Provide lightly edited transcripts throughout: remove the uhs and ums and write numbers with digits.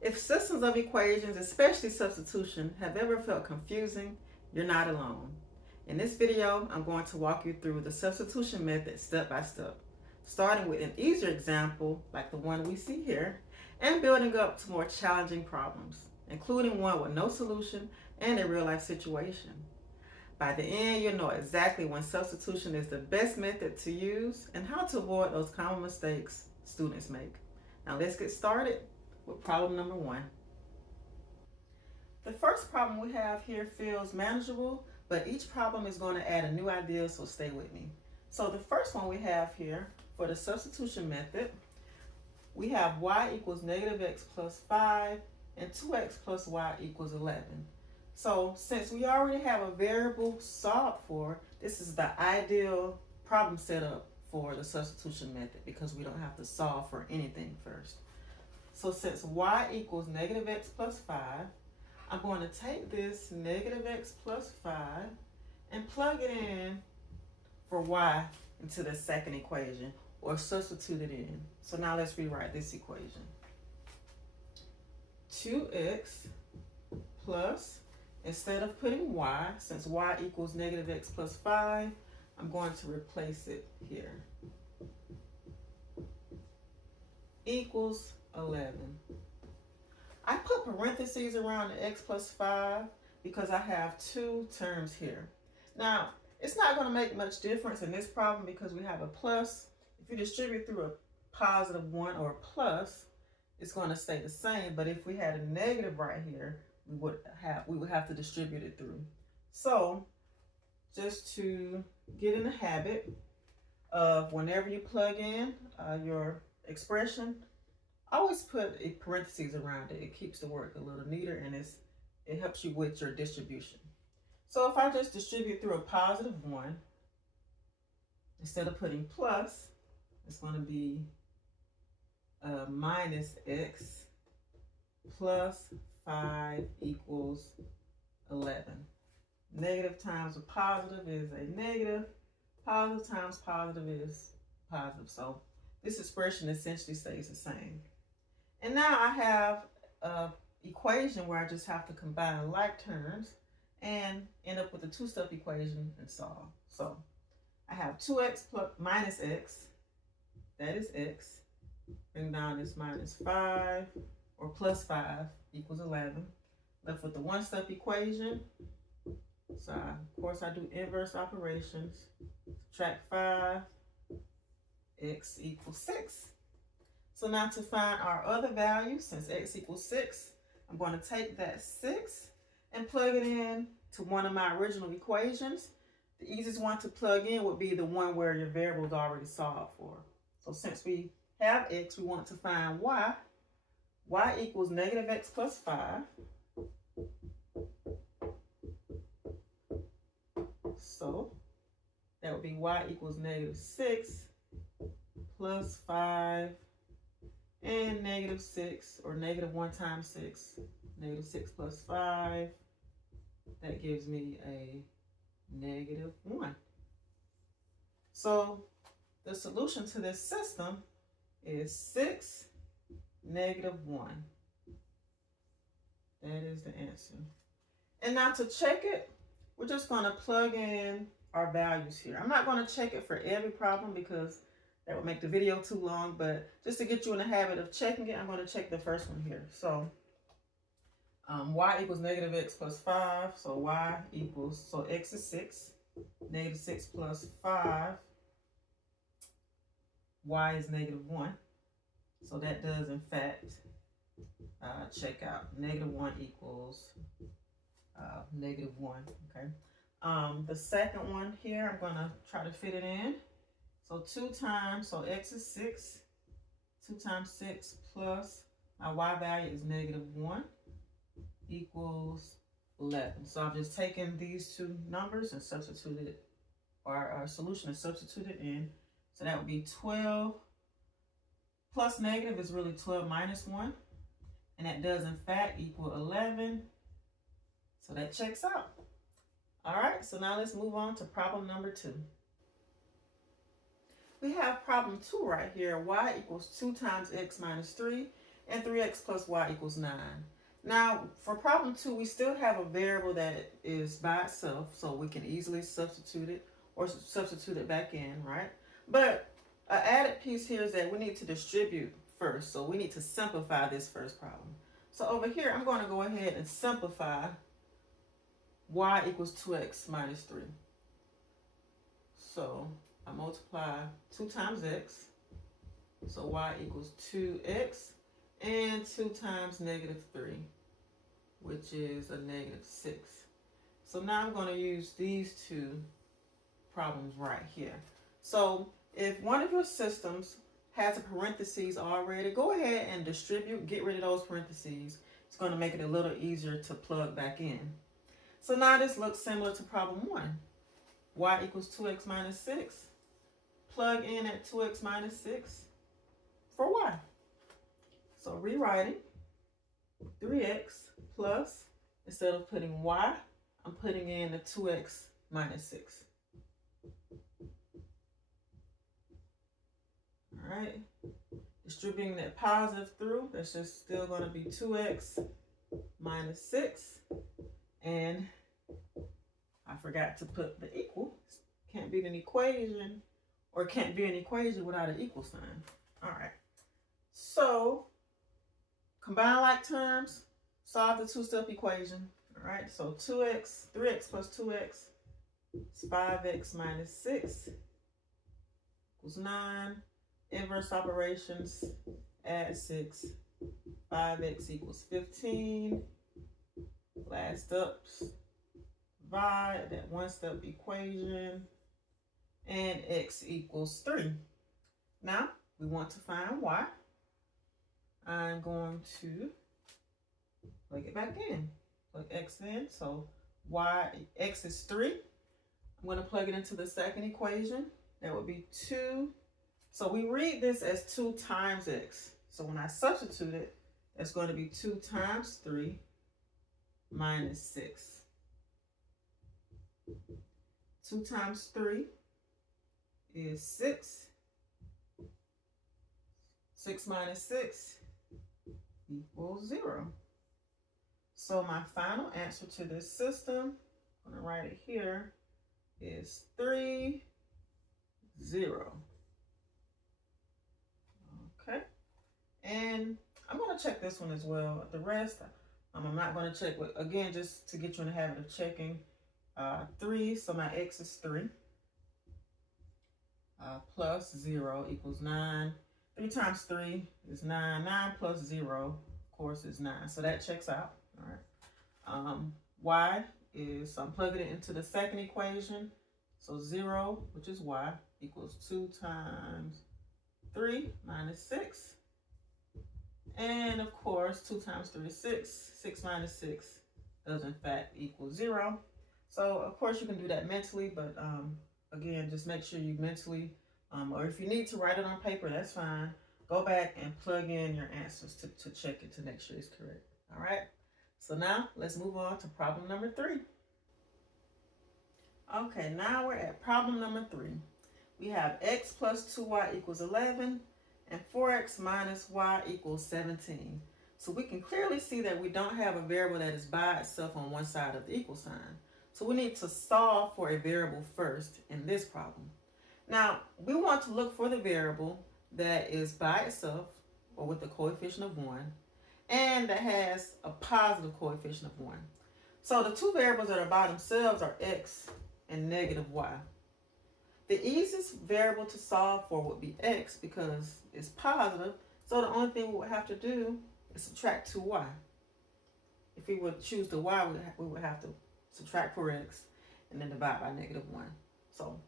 If systems of equations, especially substitution, have ever felt confusing, you're not alone. In this video, I'm going to walk you through the substitution method step by step, starting with an easier example like the one we see here, and building up to more challenging problems, including one with no solution and a real-life situation. By the end, you'll know exactly when substitution is the best method to use and how to avoid those common mistakes students make. Now let's get started with problem number 1. The first problem we have here feels manageable, but each problem is going to add a new idea, so stay with me. So the first one we have here for the substitution method, we have y equals negative x plus 5 and 2x plus y equals 11. So since we already have a variable solved for, this is the ideal problem setup for the substitution method because we don't have to solve for anything first. So since y equals negative x plus 5, I'm going to take this negative x plus 5 and plug it in for y into the second equation, or substitute it in. So now let's rewrite this equation. 2x plus, instead of putting y, since y equals negative x plus 5, I'm going to replace it here. Equals 11. I put parentheses around the x plus 5 because I have two terms here. Now, it's not going to make much difference in this problem because we have a plus. If you distribute through a positive 1 or a plus, it's going to stay the same. But if we had a negative right here, we would have to distribute it through. So, just to get in the habit of whenever you plug in your expression, always put a parentheses around it. It keeps the work a little neater and it helps you with your distribution. So if I just distribute through a positive 1, instead of putting plus, it's going to be minus x plus 5 equals 11. Negative times a positive is a negative. Positive times positive is positive. So this expression essentially stays the same. And now I have an equation where I just have to combine like terms and end up with a two-step equation and solve. So I have 2x plus minus x, that is x. Bring down this minus 5 or plus 5 equals 11. Left with the one-step equation. So of course I do inverse operations. Subtract 5, x equals 6. So now to find our other value, since x equals 6, I'm going to take that 6 and plug it in to one of my original equations. The easiest one to plug in would be the one where your variable is already solved for. So since we have x, we want to find y. Y equals negative x plus 5. So that would be y equals negative 6 plus 5 and negative 6, or negative 1 times 6. Negative 6 plus 5. That gives me a negative 1. So the solution to this system is 6, negative 1. That is the answer. And now to check it, we're just going to plug in our values here. I'm not going to check it for every problem because that would make the video too long, but just to get you in the habit of checking it, I'm going to check the first one here. So y equals negative x plus 5. So y equals, so x is 6. Negative 6 plus 5. Y is negative 1. So that does, in fact, check out. Negative 1 equals negative 1. Okay. The second one here, I'm going to try to fit it in. So 2 times, so x is 6. 2 times 6 plus my y value is negative 1 equals 11. So I've just taken these two numbers and substituted, or our solution is substituted in. So that would be 12 plus negative is really 12 minus 1. And that does in fact equal 11. So that checks out. All right, so now let's move on to problem number 2. We have problem 2 right here. Y equals 2 times x minus 3 and 3x plus y equals 9. Now, for problem 2, we still have a variable that is by itself, so we can easily substitute it or substitute it back in, right? But an added piece here is that we need to distribute first, so we need to simplify this first problem. So over here, I'm going to go ahead and simplify y equals 2x minus 3. So I multiply 2 times x, so y equals 2x, and 2 times negative 3, which is a negative 6. So now I'm going to use these two problems right here. So if one of your systems has a parentheses already, go ahead and distribute, get rid of those parentheses. It's going to make it a little easier to plug back in. So now this looks similar to problem 1. Y equals 2x minus 6. Plug in at 2x minus 6 for y. So rewriting 3x plus, instead of putting y, I'm putting in the 2x minus 6. All right, distributing that positive through, that's just still going to be 2x minus 6. And I forgot to put the equal. Can't be an equation, or can't be an equation without an equal sign. All right, so combine like terms, solve the two-step equation. All right, so 3x plus 2x is 5x minus 6 equals 9. Inverse operations, add 6, 5x equals 15. Last up, divide that one-step equation, and x equals 3. Now, we want to find y. I'm going to plug it back in. Plug x in, so x is 3. I'm going to plug it into the second equation. That would be 2. So we read this as 2 times x. So when I substitute it, that's going to be 2 times 3 minus 6. 2 times 3 is 6. 6 minus 6 equals 0. So my final answer to this system, I'm going to write it here, is 3, 0. Okay, and I'm going to check this one as well. The rest, I'm not going to check, again, just to get you in the habit of checking. 3, so my x is 3. Plus 0 equals 9. 3 times 3 is 9. 9 plus 0, of course, is 9. So that checks out. All right. Y is, I'm plugging it into the second equation. So 0, which is y, equals 2 times 3 minus 6. And of course, 2 times 3 is 6. 6 minus 6 does in fact equal 0. So of course you can do that mentally, but again, just make sure you mentally, or if you need to write it on paper, that's fine. Go back and plug in your answers to check it to make sure it's correct. All right. So now let's move on to problem number 3. Okay, now we're at problem number 3. We have x plus 2y equals 11 and 4x minus y equals 17. So we can clearly see that we don't have a variable that is by itself on one side of the equal sign. So we need to solve for a variable first in this problem. Now, we want to look for the variable that is by itself or with a coefficient of 1 and that has a positive coefficient of 1. So the two variables that are by themselves are x and negative y. The easiest variable to solve for would be x because it's positive. So the only thing we would have to do is subtract 2y. If we would choose the y, we would have to subtract 4x and then divide by negative 1. So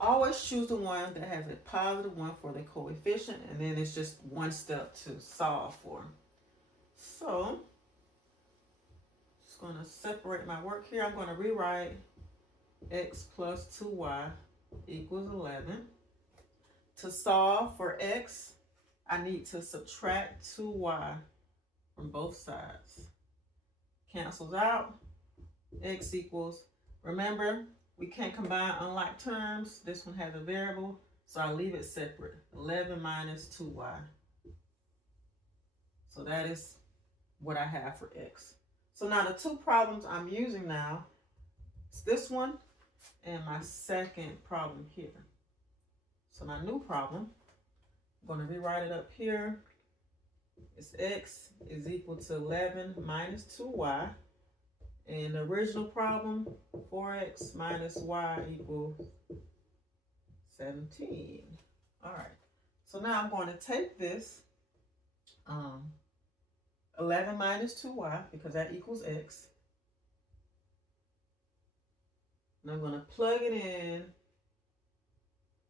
always choose the one that has a positive 1 for the coefficient, and then it's just one step to solve for. So just going to separate my work here. I'm going to rewrite x plus 2y equals 11. To solve for x, I need to subtract 2y from both sides. Cancels out. X equals, remember, we can't combine unlike terms. This one has a variable, so I leave it separate. 11 minus 2y. So that is what I have for x. So now the two problems I'm using now is this one and my second problem here. So my new problem, I'm going to rewrite it up here. It's x is equal to 11 minus 2y. And the original problem, 4x minus y equals 17. All right. So now I'm going to take this 11 minus 2y, because that equals x. And I'm going to plug it in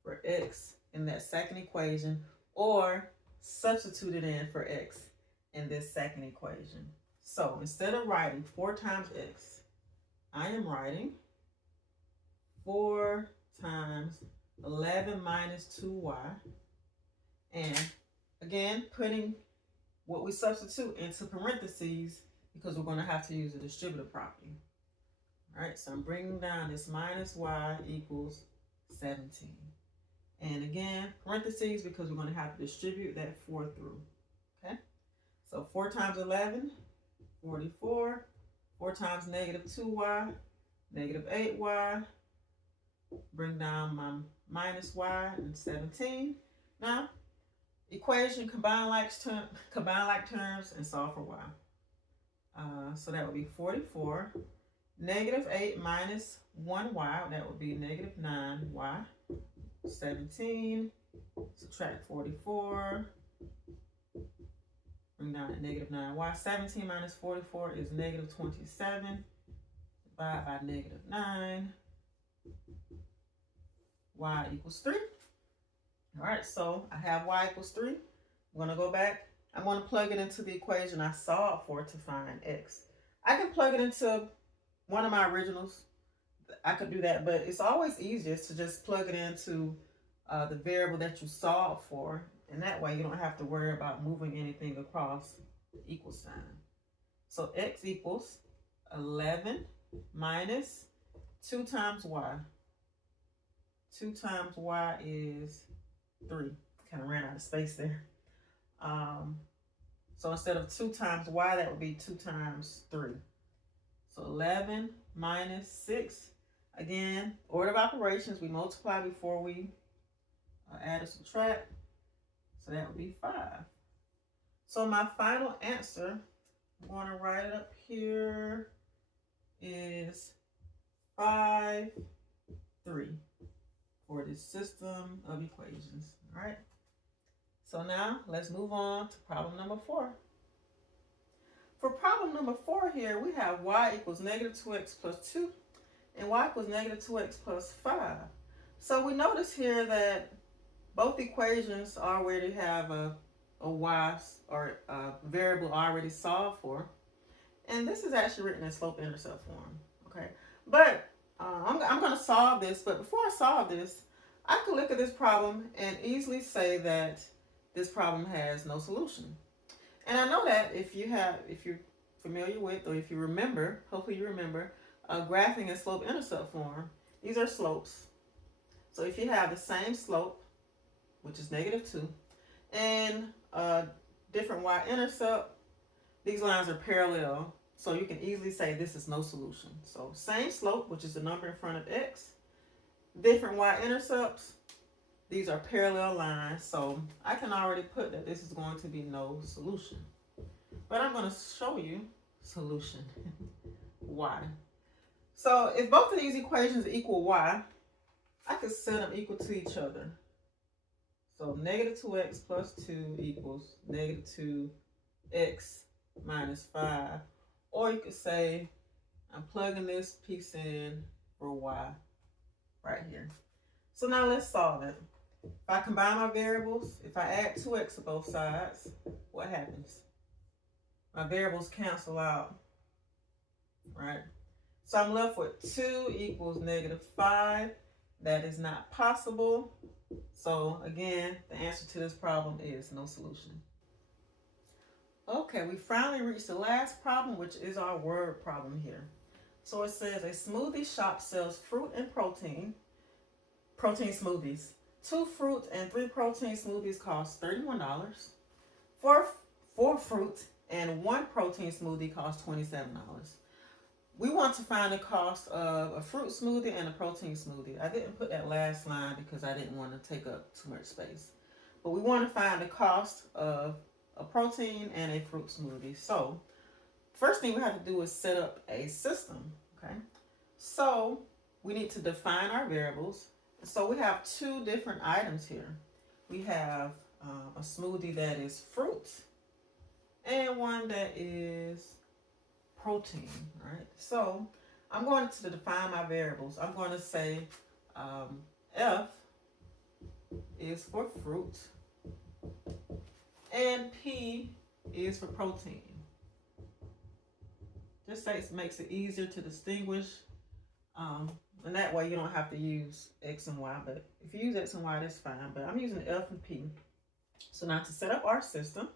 for x in that second equation, or substitute it in for x in this second equation. So instead of writing 4 times x, I am writing 4 times 11 minus 2y. And again, putting what we substitute into parentheses, because we're going to have to use the distributive property. All right, so I'm bringing down this minus y equals 17. And again, parentheses, because we're going to have to distribute that 4 through. Okay, so 4 times 11, 44. 4 times negative 2y, negative 8y. Bring down my minus y and 17. Now, equation, combine like terms and solve for y. So that would be 44. Negative 8 minus 1y, that would be negative 9y. 17. Subtract 44. Bring down at negative 9y. 17 minus 44 is negative 27. Divide by negative 9. Y equals 3. All right, so I have y equals 3. I'm going to go back. I'm going to plug it into the equation I solved for to find x. I can plug it into one of my originals. I could do that, but it's always easiest to just plug it into the variable that you solve for. And that way you don't have to worry about moving anything across the equal sign. So x equals 11 minus 2 times y. 2 times y is 3. Kind of ran out of space there. So instead of 2 times y, that would be 2 times 3. So 11 minus 6. Again, order of operations, we multiply before we add or subtract. So that would be 5. So my final answer, I'm going to write it up here, is 5, 3 for this system of equations. All right. So now let's move on to problem number 4. For problem number 4 here, we have y equals negative 2x plus 2 and y equals negative 2x plus 5. So we notice here that both equations already have a y or a variable already solved for. And this is actually written in slope-intercept form. Okay, but I'm going to solve this. But before I solve this, I could look at this problem and easily say that this problem has no solution. And I know that if you're familiar with, or if you remember, hopefully you remember, graphing in slope-intercept form, these are slopes. So if you have the same slope, which is negative 2, and different y-intercept, these lines are parallel. So you can easily say this is no solution. So same slope, which is the number in front of x, different y-intercepts, these are parallel lines. So I can already put that this is going to be no solution. But I'm going to show you solution. Y. So if both of these equations equal y, I could set them equal to each other. So negative 2x plus 2 equals negative 2x minus 5. Or you could say I'm plugging this piece in for y right here. So now let's solve it. If I combine my variables, if I add 2x to both sides, what happens? My variables cancel out, right? So I'm left with 2 equals negative 5. That is not possible. So again, the answer to this problem is no solution. Okay, we finally reached the last problem, which is our word problem here. So it says a smoothie shop sells fruit and protein smoothies. 2 fruit and 3 protein smoothies cost $31. 4 fruit and 1 protein smoothie costs $27. We want to find the cost of a fruit smoothie and a protein smoothie. I didn't put that last line because I didn't want to take up too much space. But we want to find the cost of a protein and a fruit smoothie. So first thing we have to do is set up a system, okay? So we need to define our variables. So we have 2 different items here. We have a smoothie that is fruit and one that is protein, right? So I'm going to define my variables. I'm going to say F is for fruit and P is for protein. Just makes it easier to distinguish, and that way you don't have to use X and Y, but if you use X and Y, that's fine, but I'm using F and P. So now to set up our system,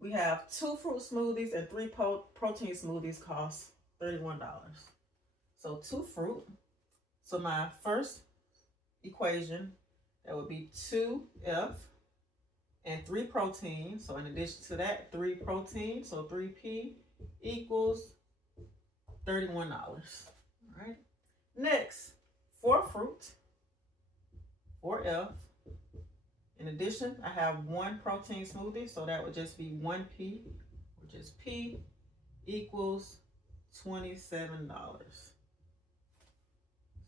we have 2 fruit smoothies and 3 protein smoothies cost $31. So 2 fruit. So my first equation, that would be 2F and 3 protein. So in addition to that, 3 protein, so 3P equals $31. All right. Next, 4 fruit, 4F. In addition, I have 1 protein smoothie, so that would just be 1P, which is P equals $27.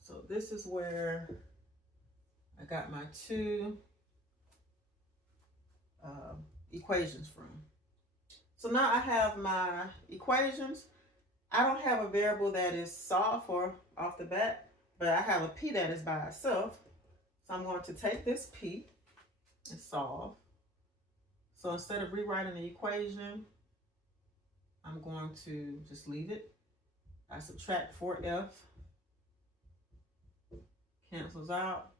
So this is where I got my 2 equations from. So now I have my equations. I don't have a variable that is solved for off the bat, but I have a P that is by itself. So I'm going to take this P and solve. So instead of rewriting the equation, I'm going to just leave it. I subtract 4F, cancels out.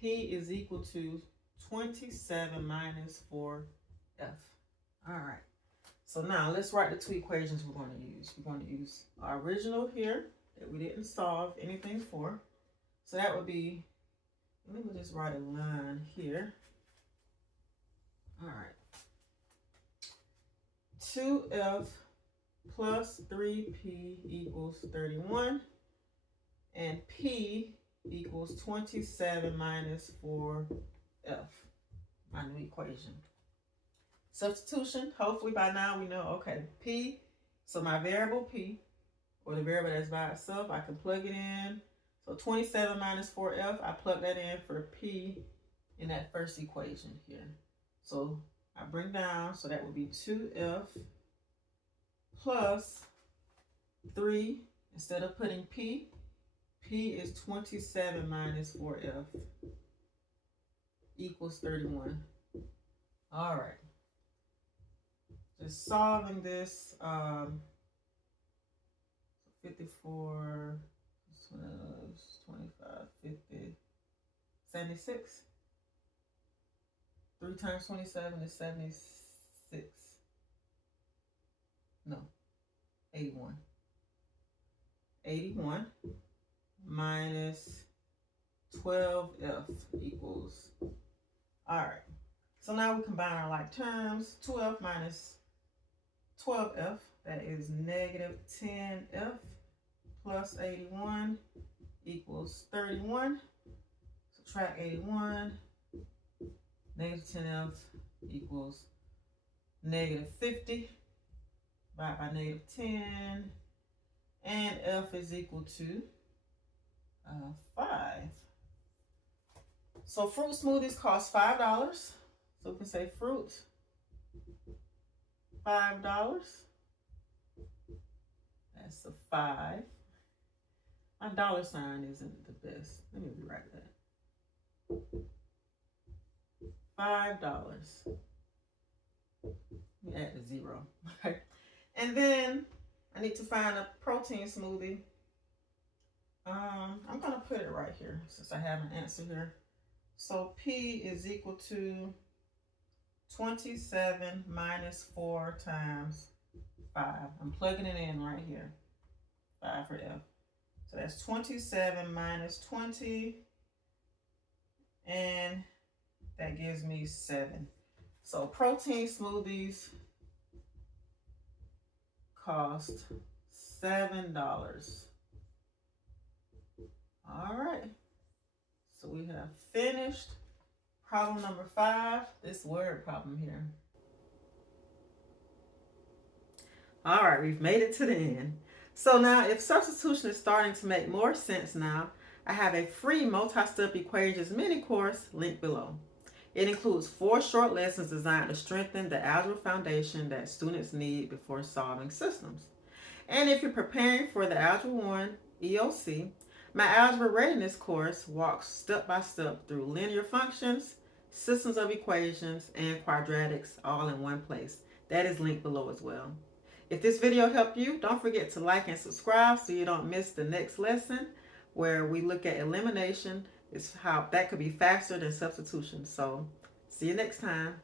P is equal to 27 minus 4F. All right. So now let's write the 2 equations we're going to use. We're going to use our original here that we didn't solve anything for. So that would be, let me just write a line here. All right. 2F plus 3P equals 31. And P equals 27 minus 4F, my new equation. Substitution, hopefully by now we know, okay, P, so my variable P, or the variable that's by itself, I can plug it in. So 27 minus 4F, I plug that in for P in that first equation here. So I bring down, so that would be 2F plus 3, instead of putting P is 27 minus 4F equals 31. All right. Just solving this, 54, 12, 25, 50, 76. 3 times 27 is 76. No, 81. 81 minus 12F equals, all right. So now we combine our like terms. 2F minus 12F, that is negative 10F plus 81 equals 31. Subtract 81, negative 10F equals negative 50. Divide by negative 10, and F is equal to 5. So fruit smoothies cost $5. So we can say fruit, $5. That's a 5. My dollar sign isn't the best. Let me rewrite that. $5. Let me add the 0. Okay. And then I need to find a protein smoothie. I'm going to put it right here since I have an answer here. So P is equal to 27 minus 4 times 5. I'm plugging it in right here. 5 for F. So that's 27 minus 20. And that gives me 7. So protein smoothies cost $7. All right. So we have finished problem number 5, this word problem here. All right, we've made it to the end. So now if substitution is starting to make more sense now, I have a free multi-step equations mini course linked below. It includes 4 short lessons designed to strengthen the algebra foundation that students need before solving systems. And if you're preparing for the Algebra 1 EOC, my Algebra Readiness course walks step by step through linear functions, systems of equations, and quadratics all in one place. That is linked below as well. If this video helped you, don't forget to like and subscribe so you don't miss the next lesson where we look at elimination. It's how that could be faster than substitution. So see you next time.